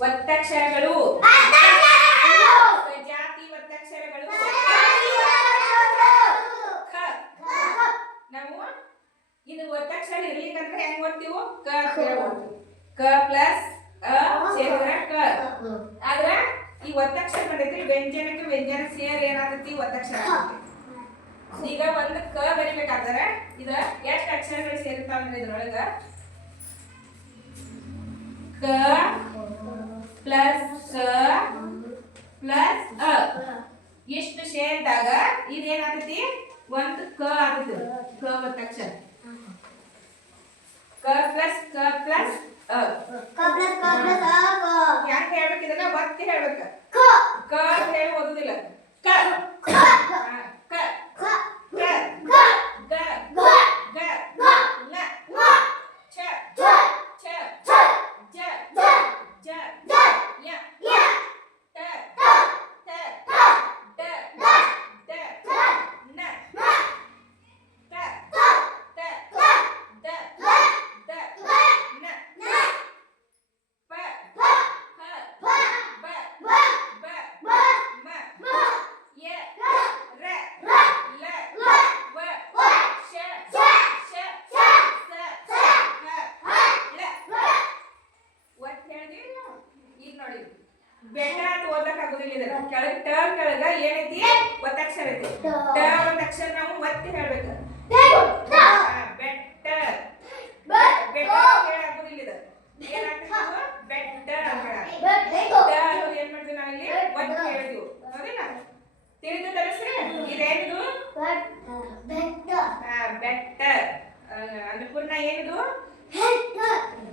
ಒತ್ತಕ್ಷರಗಳು ಜಾತಿ ಒತ್ತಕ್ಷರಗಳು ನಾವು ಇದು ಒತ್ತಕ್ಷರ ಇರ್ಲಿಕ್ಕಂದ್ರೆ ಹೆಂಗ್ ಓದ್ತೀವಿ? ಕ ಕ ಪ್ಲಸ್ ಅ ಸೇರಿದ್ರೆ ಕ. ಆದ್ರ ಈ ಒತ್ತಕ್ಷರ ಬಂದೈತಿ ವ್ಯಂಜನಕ್ಕೆ ವ್ಯಂಜನ ಸೇರಿ ಏನಾಗತ್ತಿ ಒತ್ತಕ್ಷರ. ಈಗ ಒಂದು ಕ ಬರಿಬೇಕಾದ್ರೆ ಇದ ಎಷ್ಟು ಅಕ್ಷರಗಳು ಸೇರಿರ್ತಾವ ಅಂದ್ರೆ ಇದ್ರೊಳಗ? ಕ ಪ್ಲಸ್ ಪ್ಲಸ್ ಅ. ಇಷ್ಟು ಸೇರಿದಾಗ ಇದೇನಾಗತಿ ಒಂದು ಕ ಆಗುತ್ತೆ. ಕ ತಕ್ಷಣ. ಕ ಪ್ಲಸ್ ಅ ಯಾಕೆ ಹೇಳ್ಬೇಕು ಇದನ್ನ ಒತ್ತಿ ಹೇಳ್ಬೇಕು ಕ ಅಂತ ಹೇಳಿ ಓದುದಿಲ್ಲ ಕ ಹಾ, ಕ ಕ ಗ ಗ ಲ ಛ ಛ ಜ ಜ ಯ ಟ ಟ ಡ ಡ ನ ಟ ಟ ಡ ಡ ನ ಪ ಹ ಬ ಬ ಮ ಯ ರ ಲ ವ ಶ ಶ ಸ ಹ ಳ ಒತ್ ಹೇಳಿದ್ವಿ ನಾವು ಈಗ ನೋಡಿ ಬೆಟ್ಟ ಅಂತ ಕೆಳಗೆ ಆಗುದಿಲ್ಲ ಇದನ್ನ ಟ ಕೆಳಗ ಏನೈತಿ? ಒತ್ತಕ್ಷರ ಐತಿ. ಟ. ಒಂದ್ ಅಕ್ಷರ ನಾವು ಒತ್ತಿ ಹೇಳ್ಬೇಕು. ಬೆಟ್ಟ. ಬೆಟ್ಟ ಹೇಳಿ ಆಗುದಿಲ್ಲ ಇದು. ಬೆಟ್ಟ ಅನ್ನೋದು ಏನ್ ಮಾಡ್ತೀವಿ ನಾವಿಲ್ಲಿ ಒತ್ತಿ ಹೇಳ್ತೀವಿ. ಹೌದಿಲ್ಲ ತಿಳಿದು ತಲಸ್ರಿ ಇದೇನಿದು? ಆ, ಬೆಟ್ಟ. ಆ, ಅನ್ನಪೂರ್ಣ ಏನಿದು?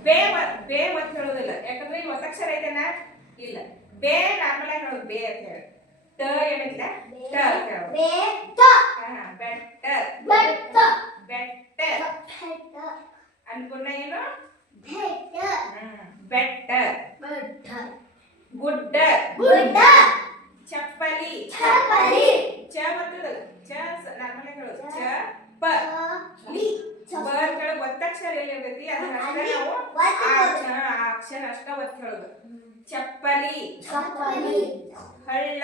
ಬೇ ಬೇ ಅಂತ ಹೇಳೋದಿಲ್ಲ. ಯಾಕಂದ್ರೆ ಇಲ್ಲಿ ಒತ್ತಕ್ಷರ ಐತೆನ? ಇಲ್ಲ. ಬೇ ನಾರ್ಮಲ್ ಆಗಿ ಹೇಳೋದು ಬೇ ಅಂತ ಹೇಳಿ ಟ ಏನಿಲ್ಲ ಟ ಅಂತ ಹೇಳೋದು ಹಾ, ಬೆಟ್ಟ ಬೆಟ್ಟ ಅನ್ನಪೂರ್ಣ ಏನು ಹ್ಮ್, ಬೆಟ್ಟ ಗುಡ್ಡ ಚಪ್ಪಲಿ ಕೆಳಗೆ ಎಲ್ಲಿರ್ತೈತಿ ಎಲ್ಲಿ ಅದನ್ನ ಅಷ್ಟೇ ನಾವು ಆ ಅಕ್ಷರ ಆ ಅಕ್ಷರ ಅಷ್ಟ ಒತ್ತಿ ಹೇಳೋದು. ಚಪ್ಪಲಿ ಹಳ್ಳ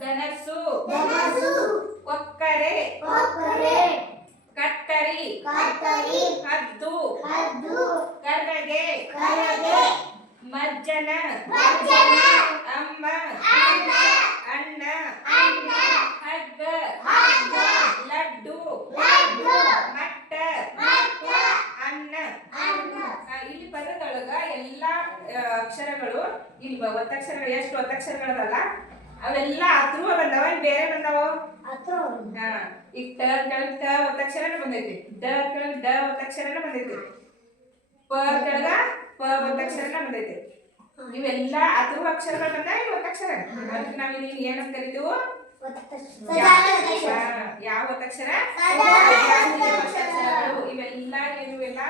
ದನಸು ಕೊಕ್ಕರೆ ಕತ್ತರಿ ಹದ್ದು ಹದ್ದು ಕರಗೆ ಕರಗೆ. ಮಜ್ಜನ ಅಮ್ಮ ಅಣ್ಣ. ಅಣ್ಣ ಹಗ್ಗ. ಲಡ್ಡು ಮಟ್ಟ ಅನ್ನ ಆ, ಇಲ್ಲಿ ಪದದೊಳಗ ಎಲ್ಲಾ ಆ, ಅಕ್ಷರಗಳು ಇಲ್ಲಿ ಒತ್ತಕ್ಷರಗಳು ಎಷ್ಟು ಒತ್ತಕ್ಷರಗಳದಲ್ಲ ಅವೆಲ್ಲ ಅಧ್ರುವ ಬಂದಾವ ಇಲ್ಲಿ ಬೇರೆ ಬಂದವ? ಹಾ ಈಗ ಟ ಕೆಳಗ್ ಟ ಒತ್ತಕ್ಷರನೇ ಬಂದೈತಿ. ಡ ಕೆಳಗ್ ಡ ಒತ್ತಕ್ಷರನೇ ಬಂದೈತಿ. ಪ ಕೆಳಗ ಪ ಒತ್ತಕ್ಷರನ ಬಂದೈತಿ. ಇವೆಲ್ಲ ಅಧ್ರುವ ಅಕ್ಷರಗಳು ಬಂದ ಇಲ್ಲಿ ಒತ್ತಕ್ಷರ ಅದಕ್ಕೆ ನಾವು ಇಲ್ಲಿ ಏನಂತ ಕರಿತೀವು? ಯಾವ ಒತ್ತಕ್ಷರ ಇವೆಲ್ಲ ಎಲ್ಲ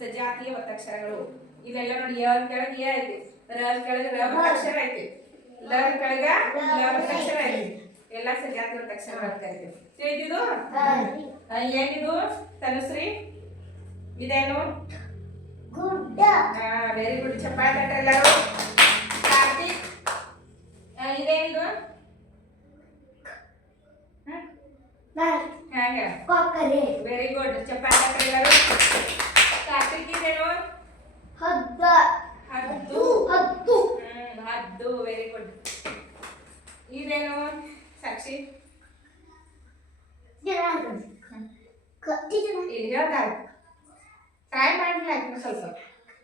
ಸಜಾತಿಯ ಒತ್ತಕ್ಷರಗಳು ಇವೆಲ್ಲ ನೋಡಿ ಯ ಕೆಳಗೆ ಯ ಐತಿ ರ ಕೆಳಗೆ ರ ಒತ್ತಕ್ಷರ ಐತಿ ಲ ಕೆಳಗ ಲ ಒತ್ತಕ್ಷರ ಐತಿ ಎಲ್ಲ ಸಜಾತಿ ಒತ್ತಕ್ಷರ ಅಂತ ಕರಿತೀವಿ ತಿಳಿದಿದು ಆ, ಏನಿದು ತನುಶ್ರೀ ಇದೇನು ವೆರಿ ಗುಡ್ ಚಪ್ಪಾಳೆ ತಟ್ರಿ ಎಲ್ಲರೂ ಕಾರ್ತಿಕ್ ಆ, ಇದೇನಿದು ಹಾಗೆ ವೆರಿ ಗುಡ್ ಚಪ್ಪಾಳೆ ತಟ್ರಿ ಎಲ್ಲರೂ ಕಾರ್ತಿಕ್ ಇದೇನು ಹದ್ದು ಹ್ಮ್ ಹದ್ದು ವೆರಿ ಗುಡ್ ಇದೇನು ಸಾಕ್ಷಿ? ಇಲ್ಲಿ ಹೇಳ್ತಾರೆ ಟ್ರೈ ಮಾಡಿಲ್ಲ ಆಯ್ತು ಸ್ವಲ್ಪ.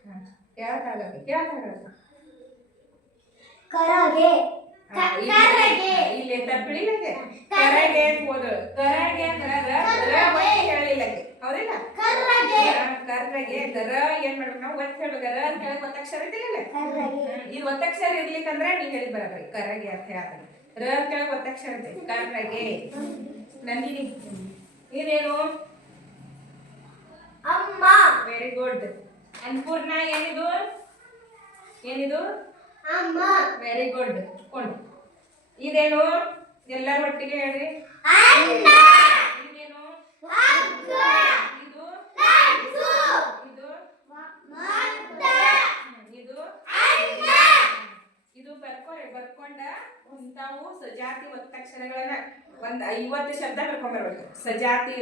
ಹ್ಮ್. ಹೇಳ್ತಾರೆ ಹೇಳ್ತಾರೆ ಕರಗೆ. ಇಲ್ಲಿ- ತಪ್ಪಿಳಿಲ್ಲಕ್ಕೆ ಕರಗೆ ಅಂತ ಹೋದಳು ಕರಗೆ ಅಂದ್ರೆ ರ- ರ ಒತ್ತಿ ಹೇಳಿಲ್ಲಕ್ಕೆ ಹೌದಿಲ್ಲ? ಕರ್ರಗೆ. ಕರ್ರಗೆ ರ ಏನ್ ಮಾಡ್ಬೇಕು ನಾವು ಒತ್ತಿ ಹೇಳ್ಬೇಕು ರ ಅಂತ ಹೇಳಿ ಒತ್ತಕ್ಷರ ಕರಗೆ ಇದು ಒತ್ತಕ್ಷರ ಇರ್ಲಿಕ್ಕಂದ್ರೆ ನೀವ್ ಹೇಳಿದ್ ಬರಬ್ರಿ. ಕರಗೆ ಅಂತ ಹೇಳ್ತಾರೆ ರ ಅಂತ ಹೇಳಿ ಒತ್ತಕ್ಷರ ಐತಿ ಕರ್ರಗೆ. ನಂದಿನಿ. ಏನೇನು ಅಮ್ಮ. ವೆರಿ ಗುಡ್ ಅನ್ಪೂರ್ಣ ಏನಿದು? ಏನಿದು? ಅಮ್ಮ. ವೆರಿ ಗುಡ್ ಕೊಂಡು. ಇದೇನು? ಎಲ್ಲರ ಒಟ್ಟಿಗೆ ಅಣ್ಣ. ಇದೇನು? ಅಕ್ಕ ಇದು? ಕನ್ಸು ಇದು? ಮತ್ತ ಇದು? ಅಣ್ಣ. ಇದು ಬರ್ಕೊರಿ ಬರ್ಕೊಂಡ ತಾವು ಸಜಾತಿ ಒತ್ತಕ್ಷರಗಳನ್ನ ಒಂದು ಐವತ್ತು ಶಬ್ದ ಬರ್ಕೊಂಡ್ಬರ್ಬೇಕು ಸಜಾತಿ